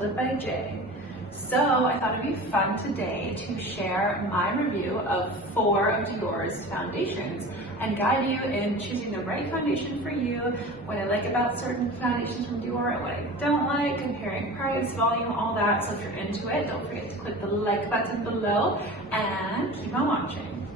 Untitled by Jay. So I thought it'd be fun today to share my review of 4 of Dior's foundations and guide you in choosing the right foundation for you, what I like about certain foundations from Dior and what I don't like, comparing price, volume, all that. So if you're into it, don't forget to click the like button below and keep on watching.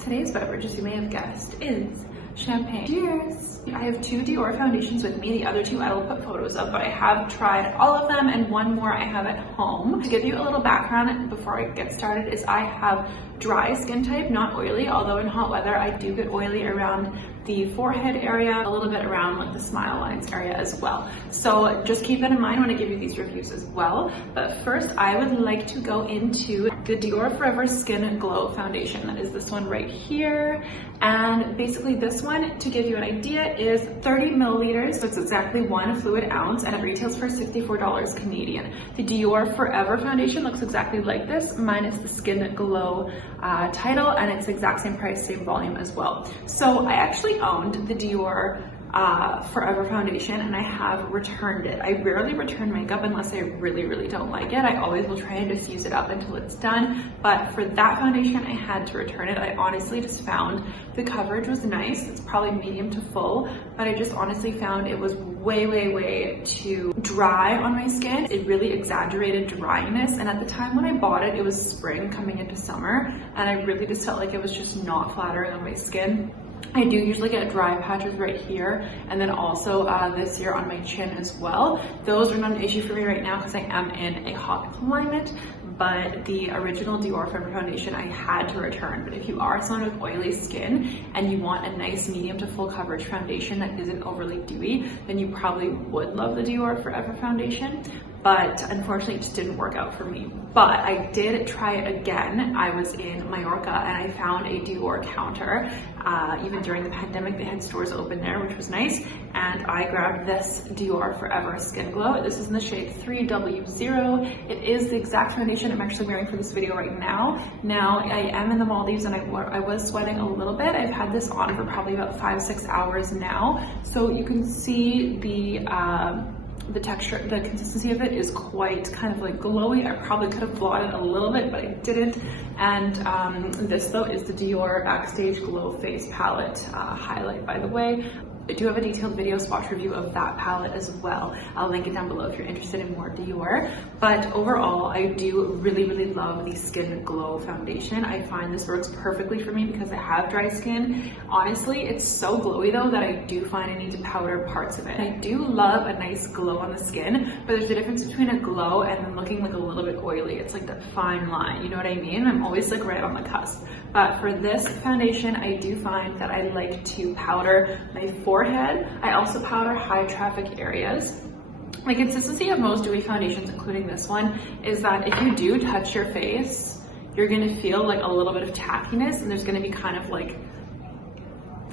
Today's beverage, as you may have guessed, is champagne. Cheers! I have 2 Dior foundations with me. The other 2 I will put photos of, but I have tried all of them and one more I have at home. To give you a little background before I get started is I have dry skin type, not oily, although in hot weather I do get oily around the forehead area, a little bit around like the smile lines area as well. So just keep that in mind when I give you these reviews as well. But first I would like to go into the Dior Forever Skin Glow foundation. That is this one right here. And basically this one, to give you an idea, is 30 milliliters. So it's exactly 1 fluid ounce and it retails for $64 Canadian. The Dior Forever foundation looks exactly like this, minus the Skin Glow title, and it's the exact same price, same volume as well. So I actually owned the Dior Forever foundation and I have returned it. I rarely return makeup unless I really don't like it. I always will try and just use it up until it's done, but for that foundation I had to return it. I honestly just found the coverage was nice. It's probably medium to full, but I just honestly found it was way too dry on my skin. It really exaggerated dryness, and at the time when I bought it, it was spring coming into summer, and I really just felt like it was just not flattering on my skin. I do usually get dry patches right here, and then also this year on my chin as well. Those are not an issue for me right now because I am in a hot climate, but the original Dior Forever foundation I had to return. But if you are someone with oily skin and you want a nice medium to full coverage foundation that isn't overly dewy, then you probably would love the Dior Forever foundation. But unfortunately it just didn't work out for me. But I did try it again. I was in Mallorca and I found a Dior counter. Even during the pandemic, they had stores open there, which was nice. And I grabbed this Dior Forever Skin Glow. This is in the shade 3W0. It is the exact foundation I'm actually wearing for this video right now. Now, I am in the Maldives and I was sweating a little bit. I've had this on for probably about 5-6 hours now. So you can see the texture, the consistency of it is quite kind of like glowy. I probably could have blotted a little bit, but I didn't. And this though is the Dior Backstage Glow Face Palette highlight, by the way. I do have a detailed video swatch review of that palette as well. I'll link it down below if you're interested in more Dior. But overall, I do really love the Skin Glow foundation. I find this works perfectly for me because I have dry skin. Honestly, it's so glowy though that I do find I need to powder parts of it. I do love a nice glow on the skin, but there's a difference between a glow and then looking like a little bit oily. It's like that fine line, you know what I mean? I'm always like right on the cusp. But for this foundation, I do find that I like to powder my forehead. I also powder high traffic areas. The consistency of most dewy foundations, including this one, is that if you do touch your face, you're gonna feel like a little bit of tackiness, and there's gonna be kind of like,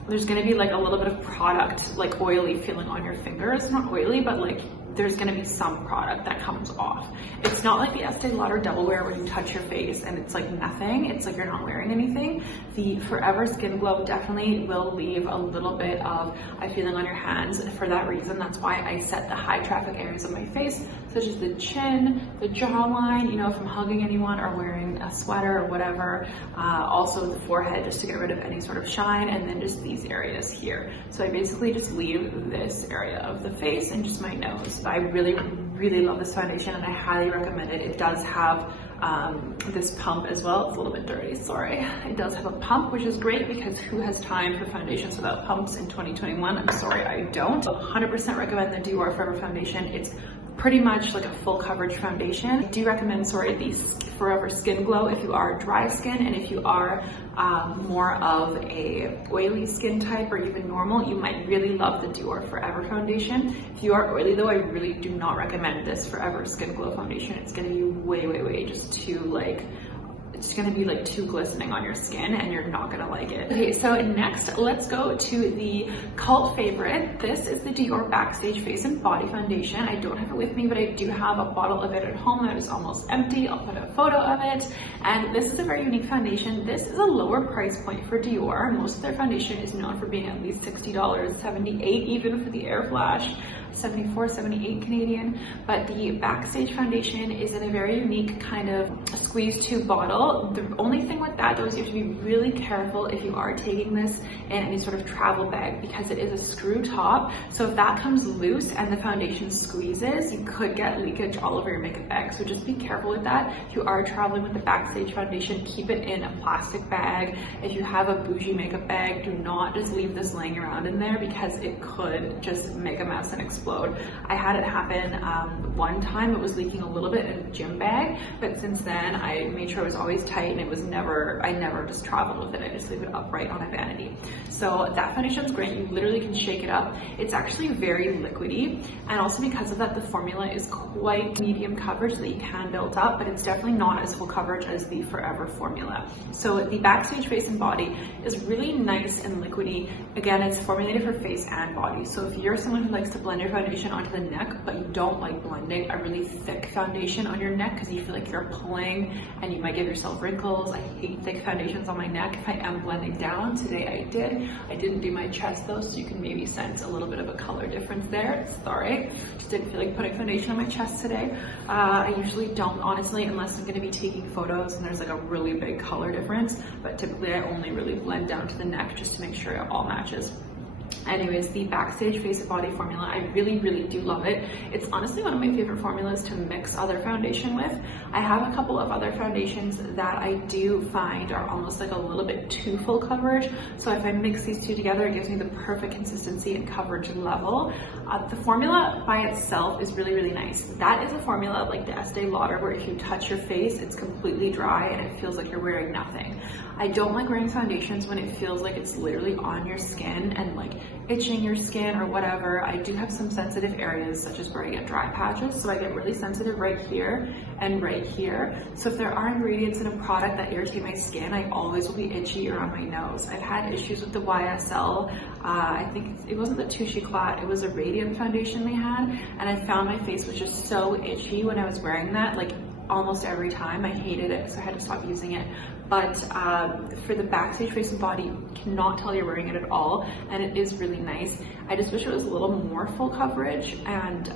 there's gonna be like a little bit of product, like oily feeling on your fingers. Not oily, but like there's gonna be some product that comes off. It's not like the Estee Lauder Double Wear where you touch your face and it's like nothing. It's like you're not wearing anything. The Forever Skin Glow definitely will leave a little bit of a feeling on your hands. For that reason, that's why I set the high traffic areas of my face, such as the chin, the jawline, you know, if I'm hugging anyone or wearing a sweater or whatever. Also the forehead, just to get rid of any sort of shine, and then just these areas here. So I basically just leave this area of the face and just my nose. I really love this foundation and I highly recommend it. It does have this pump as well. It's a little bit dirty, sorry. It does have a pump, which is great because who has time for foundations without pumps in 2021? I'm sorry, I don't. 100% recommend the Dior Forever foundation. It's pretty much like a full coverage foundation. I do recommend, the Forever Skin Glow if you are dry skin, and if you are more of a oily skin type or even normal, you might really love the Dior Forever foundation. If you are oily though, I really do not recommend this Forever Skin Glow foundation. It's gonna be way just too like, it's gonna be like too glistening on your skin and you're not gonna like it. Okay, so next let's go to the cult favorite. This is the Dior Backstage Face and Body Foundation. I don't have it with me, but I do have a bottle of it at home that is almost empty. I'll put a photo of it. And this is a very unique foundation. This is a lower price point for Dior. Most of their foundation is known for being at least $60, $78 even for the Airflash 74, 78 Canadian. But the Backstage foundation is in a very unique kind of squeeze tube bottle. The only thing with that though is you have to be really careful if you are taking this in any sort of travel bag, because it is a screw top. So if that comes loose and the foundation squeezes, you could get leakage all over your makeup bag. So just be careful with that. If you are traveling with the Backstage foundation, keep it in a plastic bag. If you have a bougie makeup bag, do not just leave this laying around in there, because it could just make a mess and explode. I had it happen one time. It was leaking a little bit in a gym bag, but since then I made sure it was always tight, and it was I never just traveled with it. I just leave it upright on a vanity. So that foundation is great. You literally can shake it up. It's actually very liquidy, and also because of that, the formula is quite medium coverage that you can build up, but it's definitely not as full coverage as the Forever formula. So the Backstage Face and Body is really nice and liquidy. Again, it's formulated for face and body. So if you're someone who likes to blend your foundation onto the neck, but you don't like blending a really thick foundation on your neck because you feel like you're pulling and you might give yourself wrinkles. I hate thick foundations on my neck if I am blending down. Today I did. I didn't do my chest though, so you can maybe sense a little bit of a color difference there. Sorry, just didn't feel like putting foundation on my chest today. I usually don't, honestly, unless I'm going to be taking photos and there's like a really big color difference, but typically I only really blend down to the neck just to make sure it all matches. Anyways, the Backstage Face and Body formula, I really do love it. It's honestly one of my favorite formulas to mix other foundation with. I have a couple of other foundations that I do find are almost like a little bit too full coverage. So if I mix these two together, it gives me the perfect consistency and coverage level. The formula by itself is really nice. That is a formula like the Estee Lauder, where if you touch your face, it's completely dry and it feels like you're wearing nothing. I don't like wearing foundations when it feels like it's literally on your skin and like itching your skin or whatever. I do have some sensitive areas, such as where I get dry patches, so I get really sensitive right here and right here. So if there are ingredients in a product that irritate my skin, I always will be itchy around my nose. I've had issues with the YSL. I think it wasn't the Touche Eclat, it was a Radiant foundation they had, and I found my face was just so itchy when I was wearing that, like almost every time. I hated it, so I had to stop using it. But for the Backstage Face and Body, you cannot tell you're wearing it at all, and it is really nice. I just wish it was a little more full coverage, and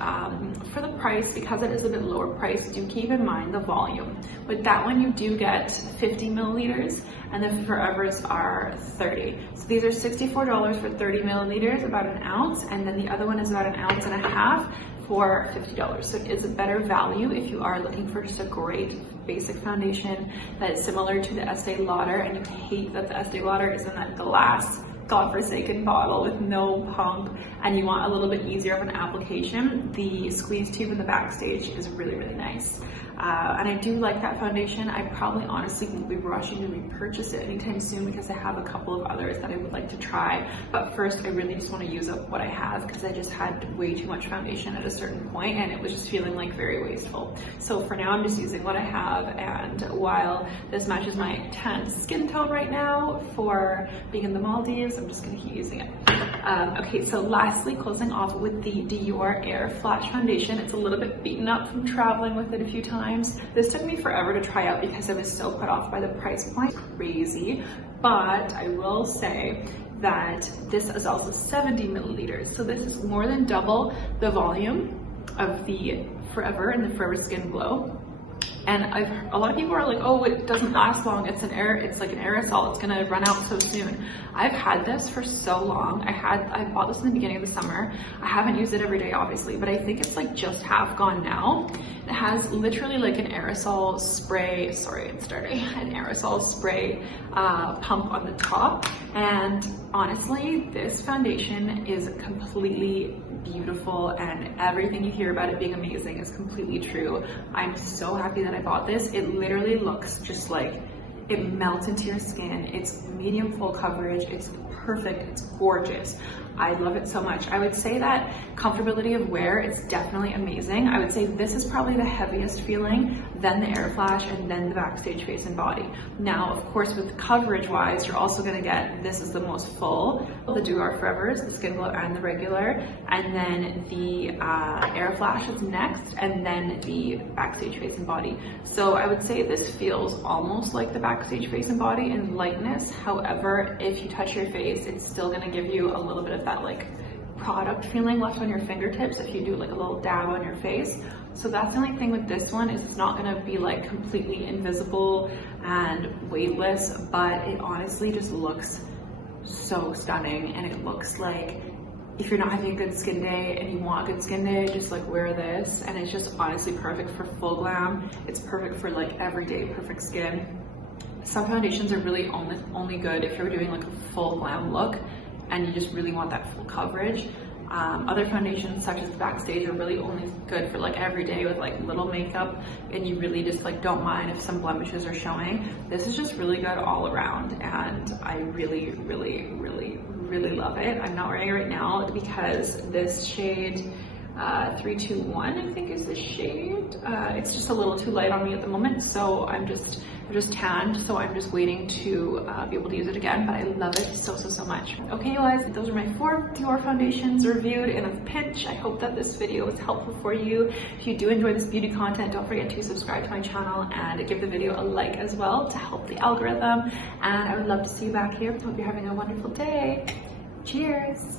for the price, because it is a bit lower price, do keep in mind the volume. With that one, you do get 50 milliliters, and the Forevers are 30. So these are $64 for 30 milliliters, about an ounce, and then the other one is about an ounce and a half for $50. So it is a better value if you are looking for just a great basic foundation that is similar to the Estee Lauder, and you hate that the Estee Lauder is in that glass godforsaken bottle with no pump, and you want a little bit easier of an application. The squeeze tube in the Backstage is really nice. And I do like that foundation. I probably honestly won't be rushing to repurchase it anytime soon, because I have a couple of others that I would like to try. But first, I really just want to use up what I have, because I just had way too much foundation at a certain point and it was just feeling like very wasteful. So for now, I'm just using what I have, and while this matches my tan skin tone right now for being in the Maldives, I'm just going to keep using it. Okay, so lastly, closing off with the Dior Airflash foundation. It's a little bit beaten up from traveling with it a few times. This took me forever to try out because I was so put off by the price point. Crazy, but I will say that this is also 70 milliliters. So this is more than double the volume of the Forever and the Forever Skin Glow. And a lot of people are like, oh, it doesn't last long. It's like an aerosol. It's gonna run out so soon. I've had this for so long. I bought this in the beginning of the summer. I haven't used it every day, obviously, but I think it's like just half gone now. It has literally like an aerosol spray, an aerosol spray pump on the top. And honestly, this foundation is completely beautiful, and everything you hear about it being amazing is completely true. I'm so happy that I bought this. It literally looks just like it melts into your skin. It's medium full coverage. It's perfect. It's gorgeous. I love it so much. I would say that comfortability of wear, it's definitely amazing. I would say this is probably the heaviest feeling, then the Airflash, and then the Backstage Face and Body. Now, of course, with coverage wise, you're also gonna get, this is the most full, the Dior Forevers, the Skin Glow and the regular, and then the Airflash is next, and then the Backstage Face and Body. So I would say this feels almost like the Backstage Face and Body in lightness. However, if you touch your face, it's still gonna give you a little bit of that like product feeling left on your fingertips if you do like a little dab on your face. So that's the only thing with this one, is it's not gonna be like completely invisible and weightless, but it honestly just looks so stunning. And it looks like if you're not having a good skin day and you want a good skin day, just like wear this. And it's just honestly perfect for full glam. It's perfect for like everyday perfect skin. Some foundations are really only good if you're doing like a full glam look and you just really want that full coverage. Other foundations such as Backstage are really only good for like every day with like little makeup, and you really just like don't mind if some blemishes are showing. This is just really good all around, and I really love it. I'm not wearing it right now because this shade 321 I think is the shade. It's just a little too light on me at the moment, so I'm just tanned, so I'm just waiting to be able to use it again, but I love it so much. Okay guys, those are my 4 Dior foundations reviewed in a pinch. I hope that this video was helpful for you. If you do enjoy this beauty content, don't forget to subscribe to my channel and give the video a like as well to help the algorithm, and I would love to see you back here. Hope you're having a wonderful day. Cheers!